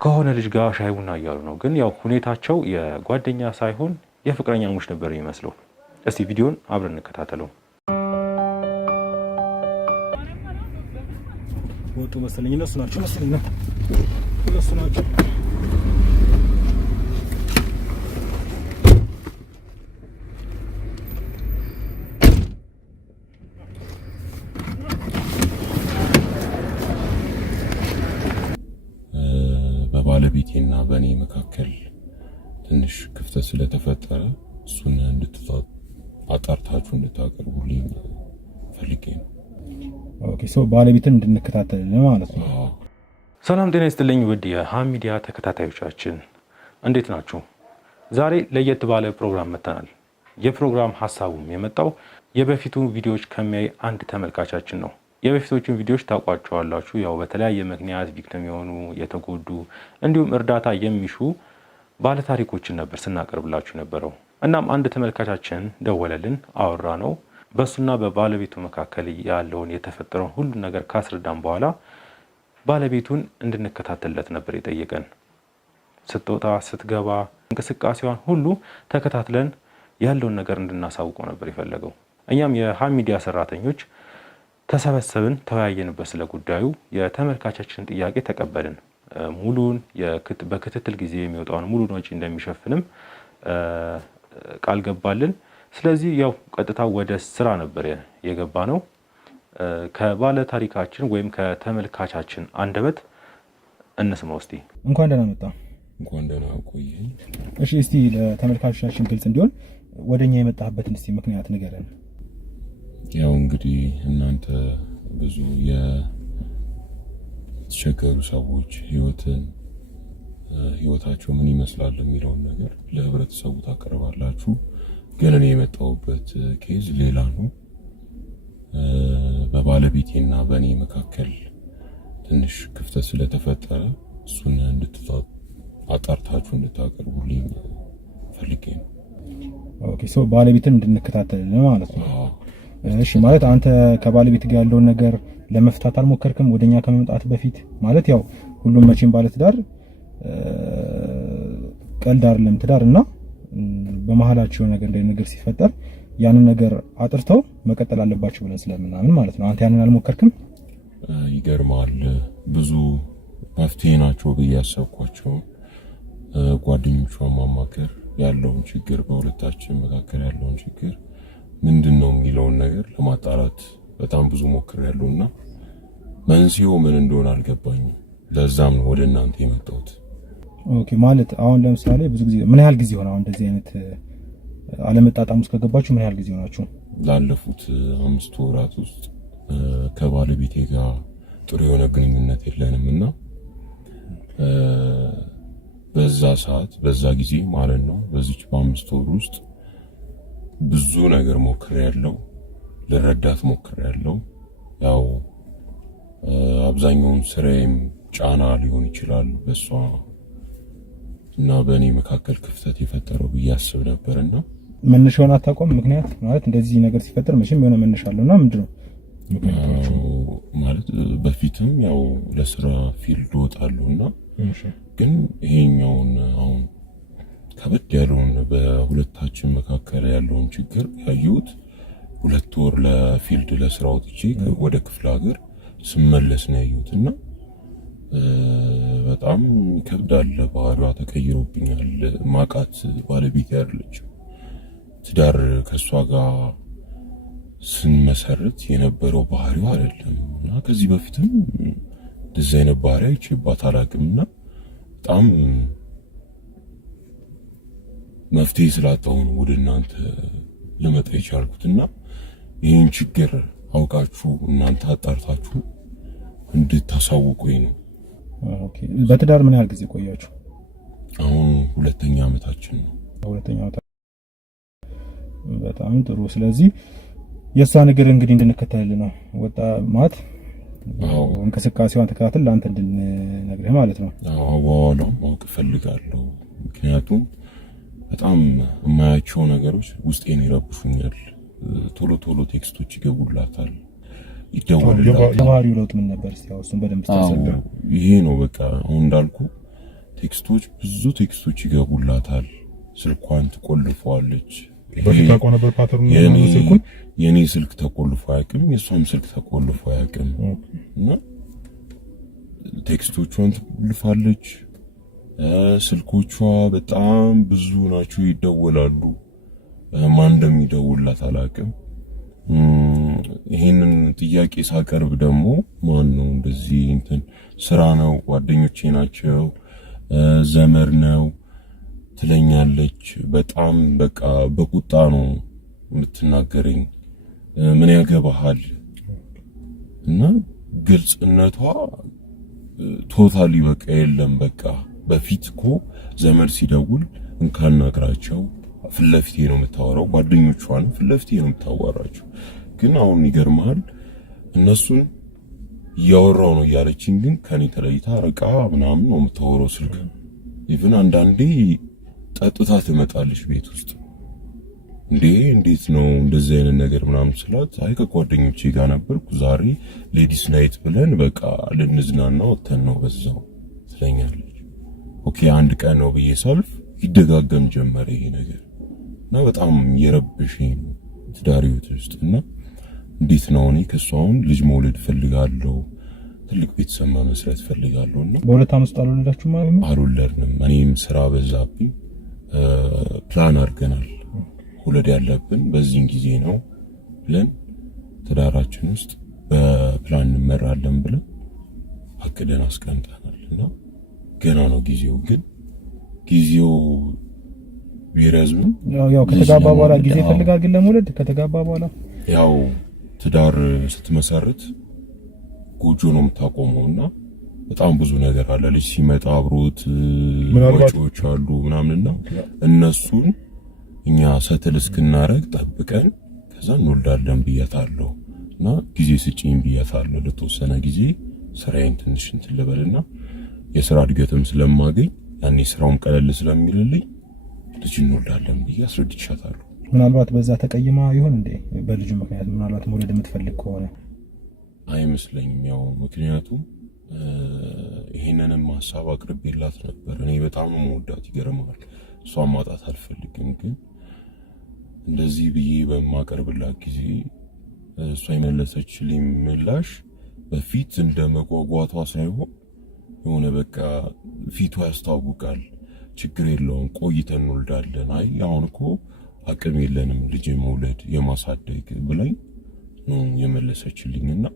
ከሆነ ልጅ ጋር ሻይ ቡና እያሉ ነው። ግን ያው ሁኔታቸው የጓደኛ ሳይሆን የፍቅረኛሞች ነበር የሚመስለው። እስቲ ቪዲዮን አብረን እንከታተለው። ወጡ መሰለኝ እነሱ ናቸው መሰለኝ ነው እነሱ ናቸው። በባለቤቴና በእኔ መካከል ትንሽ ክፍተት ስለተፈጠረ እሱን አጣርታችሁ እንድታቀርቡልኝ ፈልጌ ነው። ኦኬ ሶ ባለቤትን እንድንከታተል ነው ማለት ነው። ሰላም ጤና ይስጥልኝ ውድ የሃም ሚዲያ ተከታታዮቻችን እንዴት ናችሁ? ዛሬ ለየት ባለ ፕሮግራም መጥተናል። የፕሮግራም ሐሳቡም የመጣው የበፊቱ ቪዲዮዎች ከሚያይ አንድ ተመልካቻችን ነው። የበፊቶቹን ቪዲዮዎች ታውቋቸዋላችሁ። ያው በተለያየ ምክንያት ቪክቲም የሆኑ የተጎዱ እንዲሁም እርዳታ የሚሹ ባለ ታሪኮችን ነበር ስናቀርብላችሁ ነበረው። እናም አንድ ተመልካቻችን ደወለልን፣ አወራ ነው። በሱና በባለቤቱ መካከል ያለውን የተፈጠረውን ሁሉ ነገር ካስረዳን በኋላ ባለቤቱን እንድንከታተልለት ነበር የጠየቀን። ስትወጣ ስትገባ እንቅስቃሴዋን ሁሉ ተከታትለን ያለውን ነገር እንድናሳውቀው ነበር የፈለገው። እኛም የሃም ሚዲያ ሰራተኞች ተሰበሰብን፣ ተወያየንበት ስለ ጉዳዩ። የተመልካቻችንን ጥያቄ ተቀበልን። ሙሉን በክትትል ጊዜ የሚወጣውን ሙሉን ወጪ እንደሚሸፍንም ቃል ገባልን። ስለዚህ ያው ቀጥታ ወደ ስራ ነበር የገባ ነው። ከባለ ታሪካችን ወይም ከተመልካቻችን አንደበት እንስማው እስቲ። እንኳን ደህና መጣ። እንኳን ደህና ቆየኝ። እሺ እስቲ ለተመልካቾቻችን ግልጽ እንዲሆን ወደኛ የመጣህበትን እስቲ ምክንያት ንገረን። ያው እንግዲህ እናንተ ብዙ የተቸገሩ ሰዎች ህይወታቸው ምን ይመስላል የሚለውን ነገር ለህብረተሰቡ ታቀርባላችሁ። ግን እኔ የመጣሁበት ኬዝ ሌላ ነው። በባለቤቴና በእኔ መካከል ትንሽ ክፍተት ስለተፈጠረ እሱን አጣርታችሁ እንድታቀርቡልኝ ፈልጌ ነው። ኦኬ ሶ ባለቤትን እንድንከታተል ነው ማለት ነው። እሺ ማለት አንተ ከባለቤት ጋር ያለውን ነገር ለመፍታት አልሞከርክም? ወደኛ ከመምጣት በፊት ማለት ያው ሁሉም መቼም ባለ ትዳር ቀልድ አይደለም ትዳር እና በመሃላቸው ነገር ሲፈጠር ያንን ነገር አጥርተው መቀጠል አለባቸው ብለን ስለምናምን ማለት ነው። አንተ ያንን አልሞከርክም? ይገርማል። ብዙ መፍትሄ ናቸው ብዬ ያሰብኳቸው ጓደኞቿን ማማከር ያለውን ችግር በሁለታችን መካከል ያለውን ችግር ምንድነው የሚለውን ነገር ለማጣራት በጣም ብዙ ሞክሬያለሁና መንስኤው ምን እንደሆነ አልገባኝም። ለዛም ነው ወደ እናንተ የመጣሁት። ኦኬ ማለት አሁን ለምሳሌ ብዙ ጊዜ ምን ያህል ጊዜ ሆነ አሁን እንደዚህ አይነት አለመጣጣም ውስጥ ከገባችሁ ምን ያህል ጊዜ ሆናችሁ? ላለፉት 5 ወራት ውስጥ ከባለቤቴ ጋር ጥሩ የሆነ ግንኙነት የለንምና በዛ ጊዜ ማለት ነው በዚች በ5 ወር ውስጥ ብዙ ነገር ሞክሬያለሁ፣ ልረዳት ሞክሬያለሁ። ያው አብዛኛውን ስራዬም ጫና ሊሆን ይችላል በሷ እና በእኔ መካከል ክፍተት የፈጠረው ብዬ አስብ ነበርና መነሻውን አታውቅም? ምክንያት ማለት እንደዚህ ነገር ሲፈጠር መቼም የሆነ መነሻ አለውና ምንድነው ማለት በፊትም ያው ለስራ ፊልድ ወጣለሁና ግን ይሄኛውን አሁን ከበድ ያለውን በሁለታችን መካከል ያለውን ችግር ያዩት 2 ወር ለፊልድ ለስራ ወጥቼ ወደ ክፍለ ሀገር ስመለስ ነው ያዩትና በጣም ይከብዳል። ባህሪዋ ተቀይሮብኛል። ማቃት ባለቤት ያለች ትዳር ከሷ ጋር ስንመሰርት የነበረው ባህሪዋ አይደለም እና ከዚህ በፊትም እንደዚህ አይነት ባህሪ አይቼባት አላውቅምና በጣም መፍትሄ ስላጣሁ ነው ወደ እናንተ ልመጣ የቻልኩትና ይህን ችግር አውቃችሁ እናንተ አጣርታችሁ እንድታሳውቁኝ ነው። ኦኬ በትዳር ምን ያህል ጊዜ ቆያችሁ? አሁን 2ኛ ዓመታችን ነው። 2ኛ ዓመት። በጣም ጥሩ። ስለዚህ የሷ ነገር እንግዲህ እንድንከታተል ነው ወጣ ማለት እንቅስቃሴዋን ተከታተል ለአንተ እንድንነግርህ ማለት ነው። አዎ ማወቅ እፈልጋለሁ። ምክንያቱም በጣም የማያቸው ነገሮች ውስጤን ይረብሹኛል። ቶሎ ቶሎ ቴክስቶች ይገቡላታል ይደወልላታል ባህሪው ለውጥ ምን ነበር ያው እሱን በደንብ ተሰጠ ይሄ ነው በቃ አሁን እንዳልኩ ቴክስቶች ብዙ ቴክስቶች ይገቡላታል ስልኳን ትቆልፈዋለች በፊት አቆ ነበር ፓተርኑ ስልኩን የኔ ስልክ ተቆልፎ አያውቅም የሷም ስልክ ተቆልፎ አያውቅም እና ቴክስቶቿን ትቆልፋለች ስልኮቿ በጣም ብዙ ናቸው ይደወላሉ ማን እንደሚደውልላት አላውቅም ይሄንን ጥያቄ ሳቀርብ ደግሞ ማን ነው እንደዚህ እንትን ስራ ነው ጓደኞቼ ናቸው ዘመር ነው ትለኛለች በጣም በቃ በቁጣ ነው የምትናገረኝ ምን ያገባሃል እና ግልጽነቷ ቶታሊ በቃ የለም በቃ በፊትኮ ዘመድ ሲደውል እንካናግራቸው ፍለፍቴ ነው የምታወራው ጓደኞቿን ፍለፍቴ ነው የምታወራቸው ግን አሁን ይገርማል እነሱን ያወራው ነው ያለችኝ ግን ከኔ ተለይታ ረቃ ምናምን ነው የምታወራው ስልክ ኢቭን አንዳንዴ ጠጥታ ትመጣለች ቤት ውስጥ እንዴት ነው እንደዚህ አይነት ነገር ምናምን ስላት አይ ከጓደኞቼ ጋር ነበርኩ ዛሬ ሌዲስ ናይት ብለን በቃ ልንዝናና ወተን ነው በዛው ትለኛለች ኦኬ አንድ ቀን ነው ብዬ ሳልፍ ይደጋገም ጀመረ ይሄ ነገር እና በጣም የረበሽኝ ትዳሪውት ውስጥና እንዴት ነው እኔ ከሷውን ልጅ መውለድ ፈልጋለሁ ትልቅ ቤተሰብ መስራት ፈልጋለሁና በሁለት አመት ውስጥ አልወለዳችሁም ማለት ነው አልወለድንም እኔም ስራ በዛብኝ ፕላን አድርገናል ወለድ ያለብን በዚህ ጊዜ ነው ብለን ትዳራችን ውስጥ በፕላን እንመራለን ብለን አቅደን አስቀምጠናልና ገና ነው ጊዜው ግን ጊዜው ቢረዝም ያው ከተጋባ በኋላ ጊዜ ፈልጋል ግን ለመውለድ ከተጋባ በኋላ ያው ትዳር ስትመሰርት ጎጆ ነው የምታቆመውና በጣም ብዙ ነገር አለ ልጅ ሲመጣ አብሮት ወጪዎች አሉ ምናምንና እነሱን እኛ ሰተል እስክናረግ ጠብቀን ከዛ እንወልዳለን ብያታለሁ እና ጊዜ ስጪኝ ብያታለሁ ለተወሰነ ጊዜ ስራዬን ትንሽ እንትን ልበልና የሥራ እድገትም ስለማገኝ ያኔ ስራውም ቀለል ስለሚልልኝ ልጅ እንወልዳለን ብዬ አስረድቻታለሁ ምናልባት በዛ ተቀይማ ይሆን እንዴ በልጁ ምክንያት ምናልባት መውለድ የምትፈልግ ከሆነ አይመስለኝም ያው ምክንያቱም ይሄንንም ሐሳብ አቅርቤላት ነበር እኔ በጣም ነው የምወዳት ይገርማል እሷን ማጣት አልፈልግም ግን እንደዚህ ብዬ በማቀርብላት ጊዜ እሷ የመለሰችልኝ ምላሽ በፊት እንደመጓጓቷ ሳይሆን የሆነ በቃ ፊቷ ያስታውቃል ችግር የለውም ቆይተን እንወልዳለን አይ አሁን እኮ አቅም የለንም ልጅ መውለድ የማሳደግ ብላኝ ነው የመለሰችልኝና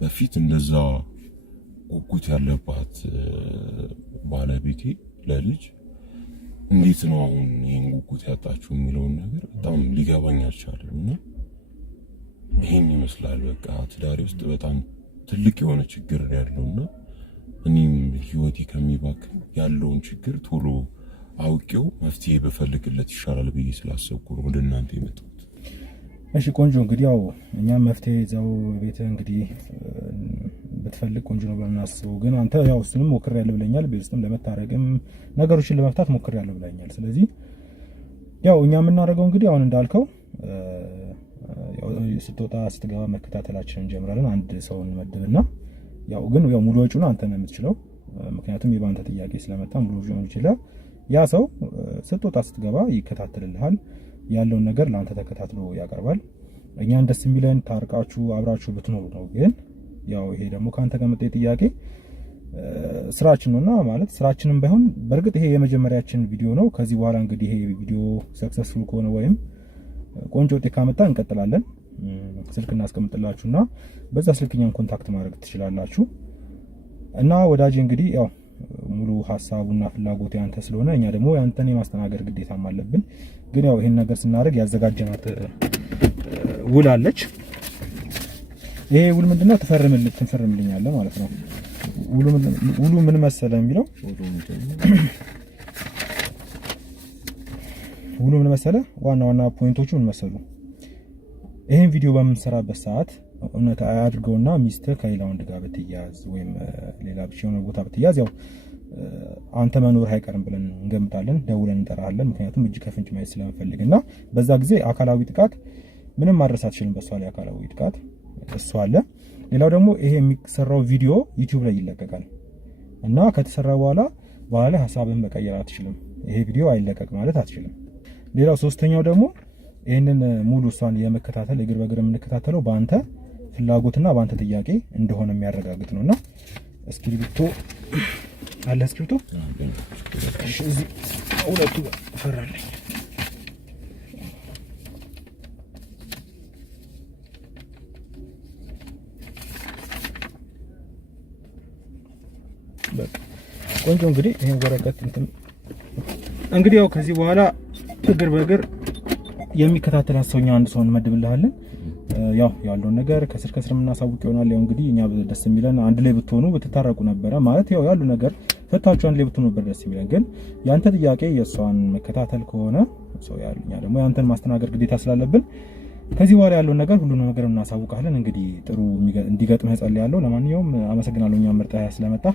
በፊት እንደዛ ጉጉት ያለባት ባለቤቴ ለልጅ እንዴት ነው አሁን ይሄን ጉጉት ያጣችሁ የሚለውን ነገር በጣም ሊገባኝ አልቻለምና ይሄን ይመስላል በቃ ትዳሬ ውስጥ በጣም ትልቅ የሆነ ችግር ያለውና እኔም ህይወቴ ከሚባክን ያለውን ችግር ቶሎ አውቄው መፍትሄ በፈልግለት ይሻላል ብዬ ስላሰብኩ ነው ወደ እናንተ የመጣሁት እሺ ቆንጆ እንግዲህ ያው እኛም መፍትሄ እዛው ቤት እንግዲህ በትፈልግ ቆንጆ ነው በእናስበው ግን አንተ ያው እሱንም ሞክሬያለሁ ብለኛል ቤትም ለመታረቅም ነገሮችን ለመፍታት ሞክሬያለሁ ብለኛል ስለዚህ ያው እኛ የምናደርገው እንግዲህ አሁን እንዳልከው ያው ስትወጣ ስትገባ መከታተላችንን እንጀምራለን አንድ ሰውን መድብና ያው ግን ያው ሙሉ ወጪውን አንተ ነው የምትችለው ምክንያቱም የባንተ ጥያቄ ስለመጣ ሙሉ ወጪውን ይችላል ያ ሰው ስትወጣ ስትገባ ይከታተልልሃል ያለውን ነገር ለአንተ ተከታትሎ ያቀርባል እኛን ደስ የሚለን ታርቃችሁ አብራችሁ ብትኖሩ ነው ግን ያው ይሄ ደግሞ ካንተ ከመጣ ጥያቄ ስራችን ነውና ማለት ስራችንም ባይሆን በርግጥ ይሄ የመጀመሪያችን ቪዲዮ ነው ከዚህ በኋላ እንግዲህ ይሄ ቪዲዮ ሰክሰስፉል ከሆነ ወይም ቆንጆ ውጤት ካመጣ እንቀጥላለን ስልክ እናስቀምጥላችሁና በዛ ስልክኛን ኮንታክት ማድረግ ትችላላችሁ እና ወዳጅ እንግዲህ ያው ሙሉ ሐሳቡና ፍላጎቱ ያንተ ስለሆነ እኛ ደግሞ ያንተን የማስተናገድ ግዴታም አለብን ግን ያው ይሄን ነገር ስናደርግ ያዘጋጀናት ውል አለች ይሄ ውል ምንድነው ትፈርምልኛለህ ማለት ነው ውሉ ምን መሰለህ የሚለው ውሉ ምን መሰለህ ዋና ፖይንቶቹ ምን መሰሉ ይሄን ቪዲዮ በምንሰራበት ሰዓት እውነት አድርገውና ሚስት ከሌላ ወንድ ጋር ብትያዝ ወይም ሌላ ብቻውን ቦታ ብትያዝ ያው አንተ መኖር አይቀርም ብለን እንገምታለን ደውለን እንጠራለን ምክንያቱም እጅ ከፍንጭ ማየት ስለምፈልግና በዛ ጊዜ አካላዊ ጥቃት ምንም ማድረስ አትችልም በሷ ላይ አካላዊ ጥቃት እሱ አለ። ሌላው ደግሞ ይሄ የሚሰራው ቪዲዮ ዩቲዩብ ላይ ይለቀቃል እና ከተሰራ በኋላ ላይ ሐሳብን መቀየር አትችልም። ይሄ ቪዲዮ አይለቀቅ ማለት አትችልም። ሌላው ሶስተኛው ደግሞ ይሄንን ሙሉ እሷን የመከታተል እግር በእግር የምንከታተለው በአንተ ፍላጎትና በአንተ ጥያቄ እንደሆነ የሚያረጋግጥ ነውና እስክሪብቶ አለ። እስክሪብቶ እዚህ ሁለቱ ፈራለኝ። በቃ ቆንጆ። እንግዲህ ይሄን ወረቀት እንግዲህ ያው ከዚህ በኋላ እግር በእግር የሚከታተላት ሰውኛ አንድ ሰው እንመድብልሃለን። ያው ያለውን ነገር ከስር የምናሳውቅ ይሆናል። ያው እንግዲህ እኛ ደስ የሚለን አንድ ላይ ብትሆኑ ብትታረቁ ነበረ ማለት ያው ያሉ ነገር ፈታችሁ አንድ ላይ ብትሆኑ ነበር ደስ የሚለን። ግን ያንተ ጥያቄ የሷን መከታተል ከሆነ ሰው ያሉኛ ደግሞ ያንተን ማስተናገድ ግዴታ ስላለብን ከዚህ በኋላ ያለውን ነገር ሁሉንም ነገር እናሳውቃለን። እንግዲህ ጥሩ እንዲገጥምህ ጸልያለሁ። ለማንኛውም አመሰግናለሁ እኛ መርጠህ ስለመጣ።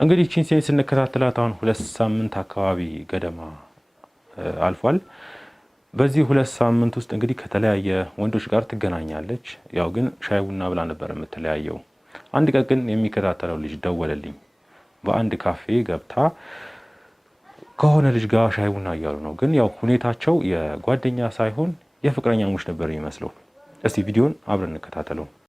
እንግዲህ ቺን ሴን ስንከታተላት አሁን 2 ሳምንት አካባቢ ገደማ አልፏል። በዚህ 2 ሳምንት ውስጥ እንግዲህ ከተለያየ ወንዶች ጋር ትገናኛለች። ያው ግን ሻይ ቡና ብላ ነበር የምትለያየው። አንድ ቀን ግን የሚከታተለው ልጅ ደወለልኝ። በአንድ ካፌ ገብታ ከሆነ ልጅ ጋር ሻይ ቡና እያሉ ነው። ግን ያው ሁኔታቸው የጓደኛ ሳይሆን የፍቅረኛሞች ነበር የሚመስለው። እስቲ ቪዲዮን አብረን እንከታተለው።